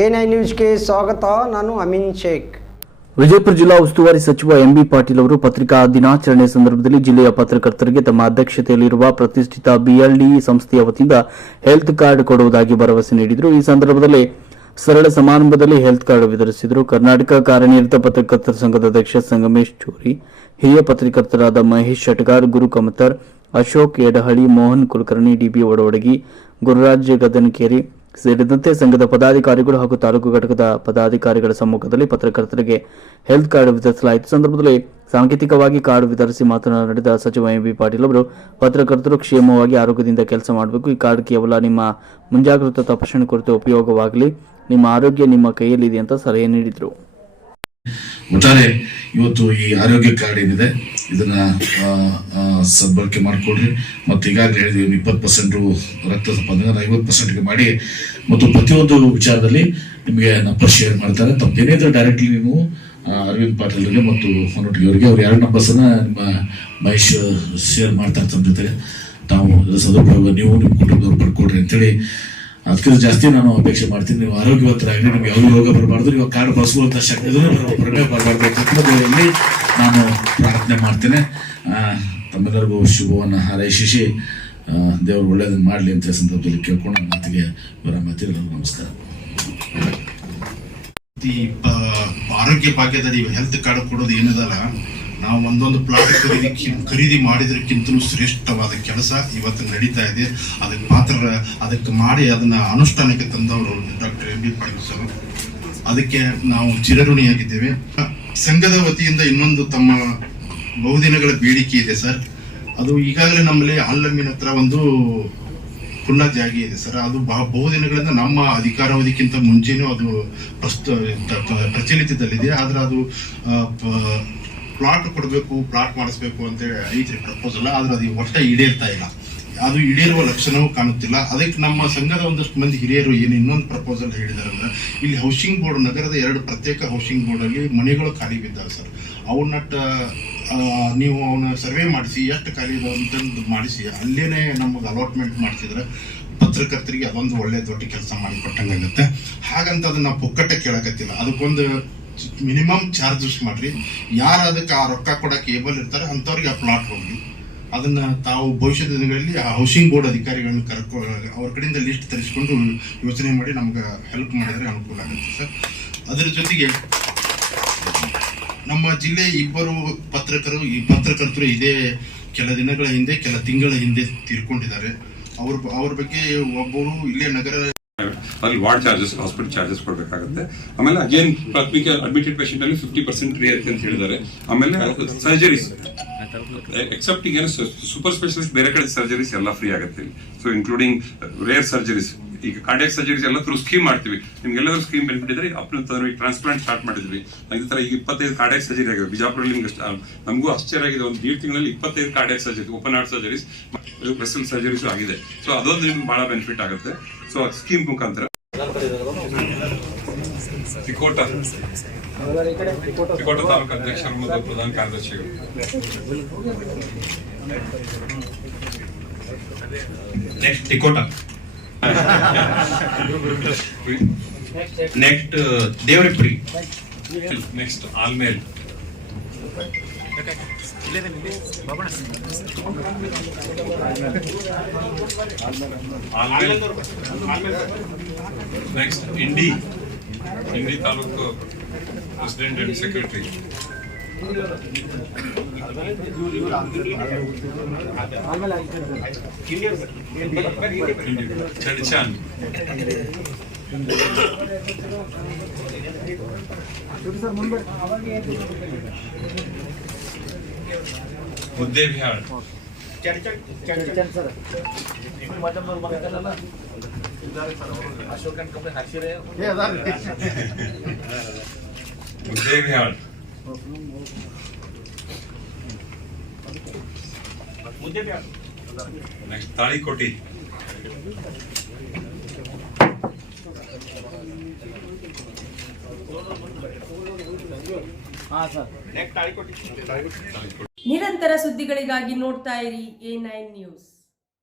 A9 ನ್ಯೂಸ್ಗೆ ಸ್ವಾಗತ. ನಾನು ಅಮೀನ್ ಶೇಖ್. ವಿಜಯಪುರ ಜಿಲ್ಲಾ ಉಸ್ತುವಾರಿ ಸಚಿವ ಎಂಬಿ ಪಾಟೀಲ್ ಅವರು ಪತ್ರಿಕಾ ದಿನಾಚರಣೆ ಸಂದರ್ಭದಲ್ಲಿ ಜಿಲ್ಲೆಯ ಪತ್ರಕರ್ತರಿಗೆ ತಮ್ಮ ಅಧ್ಯಕ್ಷತೆಯಲ್ಲಿರುವ ಪ್ರತಿಷ್ಠಿತ ಬಿಎಲ್ಡಿ ಸಂಸ್ಥೆಯ ವತಿಯಿಂದ ಹೆಲ್ತ್ ಕಾರ್ಡ್ ಕೊಡುವುದಾಗಿ ಭರವಸೆ ನೀಡಿದರು. ಈ ಸಂದರ್ಭದಲ್ಲಿ ಸರಳ ಸಮಾರಂಭದಲ್ಲಿ ಹೆಲ್ತ್ ಕಾರ್ಡ್ ವಿತರಿಸಿದರು. ಕರ್ನಾಟಕ ಕಾರ್ಯನಿರತ ಪತ್ರಕರ್ತರ ಸಂಘದ ಅಧ್ಯಕ್ಷ ಸಂಗಮೇಶ್ ಚೂರಿ, ಹಿರಿಯ ಪತ್ರಕರ್ತರಾದ ಮಹೇಶ್ ಶೆಟ್ಗಾರ್, ಗುರು ಕಮತರ್, ಅಶೋಕ್ ಯಡಹಳ್ಳಿ, ಮೋಹನ್ ಕುಲಕರ್ಣಿ, ಡಿಬಿ ಒಡವಡಗಿ, ಗುರುರಾಜ್ ಗದನಕೇರಿ ಸೇರಿದಂತೆ ಸಂಘದ ಪದಾಧಿಕಾರಿಗಳು ಹಾಗೂ ತಾಲೂಕು ಘಟಕದ ಪದಾಧಿಕಾರಿಗಳ ಸಮ್ಮುಖದಲ್ಲಿ ಪತ್ರಕರ್ತರಿಗೆ ಹೆಲ್ತ್ ಕಾರ್ಡ್ ವಿತರಿಸಲಾಯಿತು. ಸಂದರ್ಭದಲ್ಲಿ ಸಾಂಕೇತಿಕವಾಗಿ ಕಾರ್ಡ್ ವಿತರಿಸಿ ಮಾತನಾಡಿದ ಸಚಿವ ಎಂಬಿ ಪಾಟೀಲ್ ಅವರು, ಪತ್ರಕರ್ತರು ಕ್ಷೇಮವಾಗಿ ಆರೋಗ್ಯದಿಂದ ಕೆಲಸ ಮಾಡಬೇಕು. ಈ ಕಾರ್ಡ್ ಕೇವಲ ನಿಮ್ಮ ಮುಂಜಾಗ್ರತಾ ತಪಾಸಣೆ ಕುರಿತು ಉಪಯೋಗವಾಗಲಿ. ನಿಮ್ಮ ಆರೋಗ್ಯ ನಿಮ್ಮ ಕೈಯಲ್ಲಿದೆ ಅಂತ ಸಲಹೆ ನೀಡಿದರು. ಒಟ್ಟಾರೆ ಇವತ್ತು ಈ ಆರೋಗ್ಯ ಕಾರ್ಡ್ ಏನಿದೆ ಇದನ್ನ ಸದ್ಬಳಕೆ ಮಾಡಿಕೊಡ್ರಿ. ಮತ್ತು ಈಗಾಗಲೇ ಹೇಳಿದ್ವಿ 20% ರಕ್ತ ಸಂಪಾದನೆ 50% ಮಾಡಿ ಮತ್ತು ಪ್ರತಿಯೊಂದು ವಿಚಾರದಲ್ಲಿ ನಿಮಗೆ ನಂಬರ್ ಶೇರ್ ಮಾಡ್ತಾರೆ. ತಮ್ಮದೇನಿದ್ರೆ ಡೈರೆಕ್ಟ್ಲಿ ನೀವು ಅರವಿಂದ್ ಪಾಟೀಲ್ಗೆ ಮತ್ತು ಹೊನ್ನೊಟ್ಟಿಗೆ ಅವರಿಗೆ ಅವ್ರ 2 ನಂಬರ್ಸನ್ನ ನಿಮ್ಮ ಮಹೇಶ್ ಶೇರ್ ಮಾಡ್ತಾರೆ. ತಮ್ಮ ಜೊತೆ ತಾವು ಸದುಪಯೋಗ ನೀವು ನಿಮ್ಮ ಕುಟುಂಬದವ್ರು ಪಡ್ಕೊಡ್ರಿ ಅಂತೇಳಿ ಅದಕ್ಕಿಂತ ಜಾಸ್ತಿ ನಾನು ಅಪೇಕ್ಷೆ ಮಾಡ್ತೀನಿ. ನೀವು ಆರೋಗ್ಯವಂತರಾಗಿ ನಿಮ್ಗೆ ಯಾವುದೇ ರೋಗ ಬರಬಾರ್ದು, ನೀವು ಕಾರ್ಡ್ ಬಳಸುವಂತ ಶಕ್ತಿ ಬರಬಾರ್ದು ನಾನು ಪ್ರಾರ್ಥನೆ ಮಾಡ್ತೇನೆ. ತಮ್ಮೆಲ್ಲರಿಗೂ ಶುಭವನ್ನು ಹಾರೈಸಿ ದೇವರು ಒಳ್ಳೆಯದನ್ನು ಮಾಡಲಿ ಅಂತ ಸಂದರ್ಭದಲ್ಲಿ ಕೇಳ್ಕೊಂಡು ನನ್ನ ಮಾತಿಗೆ ವಿರಾಮ. ನಮಸ್ಕಾರ. ಆರೋಗ್ಯ ಭಾಗ್ಯದಲ್ಲಿ ಹೆಲ್ತ್ ಕಾರ್ಡ್ ಕೊಡೋದು ಏನಿದಲ್ಲ, ನಾವು ಒಂದೊಂದು ಪ್ಲಾಟ್ ಖರೀದಿ ಮಾಡಿದ್ರಕ್ಕಿಂತಲೂ ಶ್ರೇಷ್ಠವಾದ ಕೆಲಸ ಇವತ್ತು ನಡೀತಾ ಇದೆ. ಅದಕ್ಕೆ ಮಾಡಿ ಅದನ್ನ ಅನುಷ್ಠಾನಕ್ಕೆ ತಂದವರು doctor M B Patil sir. ಅದಕ್ಕೆ ನಾವು ಚಿರಋಣಿಯಾಗಿದ್ದೇವೆ. ಸಂಘದ ವತಿಯಿಂದ ಇನ್ನೊಂದು ತಮ್ಮ ಬಹುದಿನಗಳ ಬೇಡಿಕೆ ಇದೆ ಸರ್. ಅದು ಈಗಾಗಲೇ ನಮ್ಮಲ್ಲಿ ಅಲ್ಲಮ್ಮಿನ ಹತ್ರ ಒಂದು ಖುಲ್ಲಾ ಜಾಗ ಇದೆ ಸರ್. ಅದು ಬಹುದಿನಗಳಿಂದ ನಮ್ಮ ಅಧಿಕಾರಾವಧಿಕ್ಕಿಂತ ಮುಂಚೆನೂ ಅದು ಪ್ರಚಲಿತದಲ್ಲಿದೆ. ಆದ್ರೆ ಅದು ಪ್ಲಾಟ್ ಕೊಡಬೇಕು, ಪ್ಲಾಟ್ ಮಾಡಿಸ್ಬೇಕು ಅಂತೇಳಿ ಐತ್ರಿ ಪ್ರಪೋಸಲ್. ಆದ್ರೆ ಅದು ಒಟ್ಟ ಈಡೇರ್ತಾ ಇಲ್ಲ, ಅದು ಈಡೇರುವ ಲಕ್ಷಣವೂ ಕಾಣುತ್ತಿಲ್ಲ. ಅದಕ್ಕೆ ನಮ್ಮ ಸಂಘದ ಒಂದಷ್ಟು ಮಂದಿ ಹಿರಿಯರು ಇನ್ನೊಂದು ಪ್ರಪೋಸಲ್ ಹೇಳಿದಾರೆ ಅಂದ್ರೆ, ಇಲ್ಲಿ ಹೌಸಿಂಗ್ ಬೋರ್ಡ್, ನಗರದ 2 ಪ್ರತ್ಯೇಕ ಹೌಸಿಂಗ್ ಬೋರ್ಡ್ ಅಲ್ಲಿ ಮನೆಗಳು ಖಾಲಿ ಬಿದ್ದಾವೆ ಸರ್. ಅವನ್ನಟ್ಟ ನೀವು ಅವನ್ನ ಸರ್ವೆ ಮಾಡಿಸಿ ಎಷ್ಟು ಖಾಲಿ ಇದಾವೆ ಅಂತಂದು ಮಾಡಿಸಿ ಅಲ್ಲೇನೆ ನಮಗೆ ಅಲಾಟ್ಮೆಂಟ್ ಮಾಡಿಸಿದ್ರೆ ಪತ್ರಕರ್ತರಿಗೆ ಅದೊಂದು ಒಳ್ಳೆ ದೊಡ್ಡ ಕೆಲಸ ಮಾಡಿ ಕೊಟ್ಟಂಗಾಗತ್ತೆ. ಹಾಗಂತ ಅದನ್ನ ನಾವು ಪುಕ್ಕಟ್ಟ ಕೇಳಕತ್ತಿಲ್ಲ. ಅದಕ್ಕೊಂದು ಮಿನಿಮಮ್ ಚಾರ್ಜಸ್ ಮಾಡ್ರಿ. ಯಾರು ಅದಕ್ಕೆ ಆ ರೊಕ್ಕ ಕೊಡಕ್ಕೆ ಏಬಲ್ ಇರ್ತಾರೆ ಅಂಥವ್ರಿಗೆ ಆ ಪ್ಲಾಟ್ ಹೋಗ್ಲಿ. ಅದನ್ನ ತಾವು ಭವಿಷ್ಯದ ದಿನಗಳಲ್ಲಿ ಆ ಹೌಸಿಂಗ್ ಬೋರ್ಡ್ ಅಧಿಕಾರಿಗಳನ್ನ ಅವ್ರ ಕಡೆಯಿಂದ ಲಿಸ್ಟ್ ತರಿಸ್ಕೊಂಡು ಯೋಚನೆ ಮಾಡಿ ನಮ್ಗೆ ಹೆಲ್ಪ್ ಮಾಡಿದ್ರೆ ಅನುಕೂಲ ಆಗುತ್ತೆ ಸರ್. ಅದರ ಜೊತೆಗೆ ನಮ್ಮ ಜಿಲ್ಲೆ 2 ಪತ್ರಕರ್ತರು ಇದೇ ಕೆಲ ದಿನಗಳ ಹಿಂದೆ, ಕೆಲ ತಿಂಗಳ ಹಿಂದೆ ತೀರ್ಕೊಂಡಿದ್ದಾರೆ. ಅವ್ರ ಬಗ್ಗೆ ಒಬ್ಬರು ಇಲ್ಲೇ ನಗರ ಅಲ್ಲಿ ವಾರ್ಡ್ ಚಾರ್ಜಸ್, ಹಾಸ್ಪಿಟಲ್ ಚಾರ್ಜಸ್ ಕೊಡಬೇಕಾಗುತ್ತೆ. ಆಮೇಲೆ ಅಗೇನ್ ಪ್ರಾಥಮಿಕ ಅಡ್ಮಿಟೆಡ್ ಪೇಷಂಟ್ ಅಲ್ಲಿ 50% ರಿಯಾಯಿತಿ ಅಂತ ಹೇಳಿದ್ದಾರೆ. ಆಮೇಲೆ ಸರ್ಜರೀಸ್ ಎಕ್ಸೆಪ್ಟ್ ಈಗ ಸೂಪರ್ ಸ್ಪೆಷಲಿಸ್ಟ್ ಬೇರೆ ಕಡೆ ಸರ್ಜರೀಸ್ ಎಲ್ಲ ಫ್ರೀ ಆಗುತ್ತೆ ಇಲ್ಲಿ. ಸೊ ಇನ್ಕ್ಲೂಡಿಂಗ್ ರೇರ್ ಸರ್ಜರೀಸ್, ಈಗ ಕಾರ್ಡಿಯಾಕ್ ಸರ್ಜರೀಸ್ ಎಲ್ಲ ಥ್ರೂ ಸ್ಕೀಮ್ ಮಾಡ್ತೀವಿ. ನಿಮ್ಗೆಲ್ಲರೂ ಸ್ಕೀಮ್ ಬೆನಿಫಿಟ್ ಇದ್ರೆ ಟ್ರಾನ್ಸ್ಪ್ಲಾಂಟ್ ಸ್ಟಾರ್ಟ್ ಮಾಡಿದ್ವಿ. ಇದೇ ತರ ಈಗ 25 ಕಾರ್ಡಿಯಾಕ್ ಸರ್ಜರಿ ಆಗಿದೆ ಬಿಜಾಪುರಲ್ಲಿ. ನಿಮ್ಗೆ ನಮಗೂ ಆಶ್ಚರ್ಯ ಆಗಿದೆ, ಒಂದು 1.5 ತಿಂಗಳಲ್ಲಿ 25 cardiac surgery, open heart surgeries, vessel surgeries ಆಗಿದೆ. ಸೊ ಅದೊಂದು ನಿಮ್ಗೆ ಬಹಳ ಬೆನಿಫಿಟ್ ಆಗುತ್ತೆ. ಸೊ ಸ್ಕೀಮ್ ಮುಖಾಂತರ ತಿಕೋಟ ತಾಲೂಕು ಅಧ್ಯಕ್ಷರು ಮತ್ತು ಪ್ರಧಾನ ಕಾರ್ಯದರ್ಶಿಗಳು. Next Tikota, next Devaripuri, next Almel, next Indi ತಾಲೂಕು president and secretary, Chadchan, Muddebihal, Muddebihal, next Talikoti, ನಿರಂತರ ಸುದ್ದಿಗಳಿಗಾಗಿ ನೋಡ್ತಾ ಇರಿ A9 ನ್ಯೂಸ್.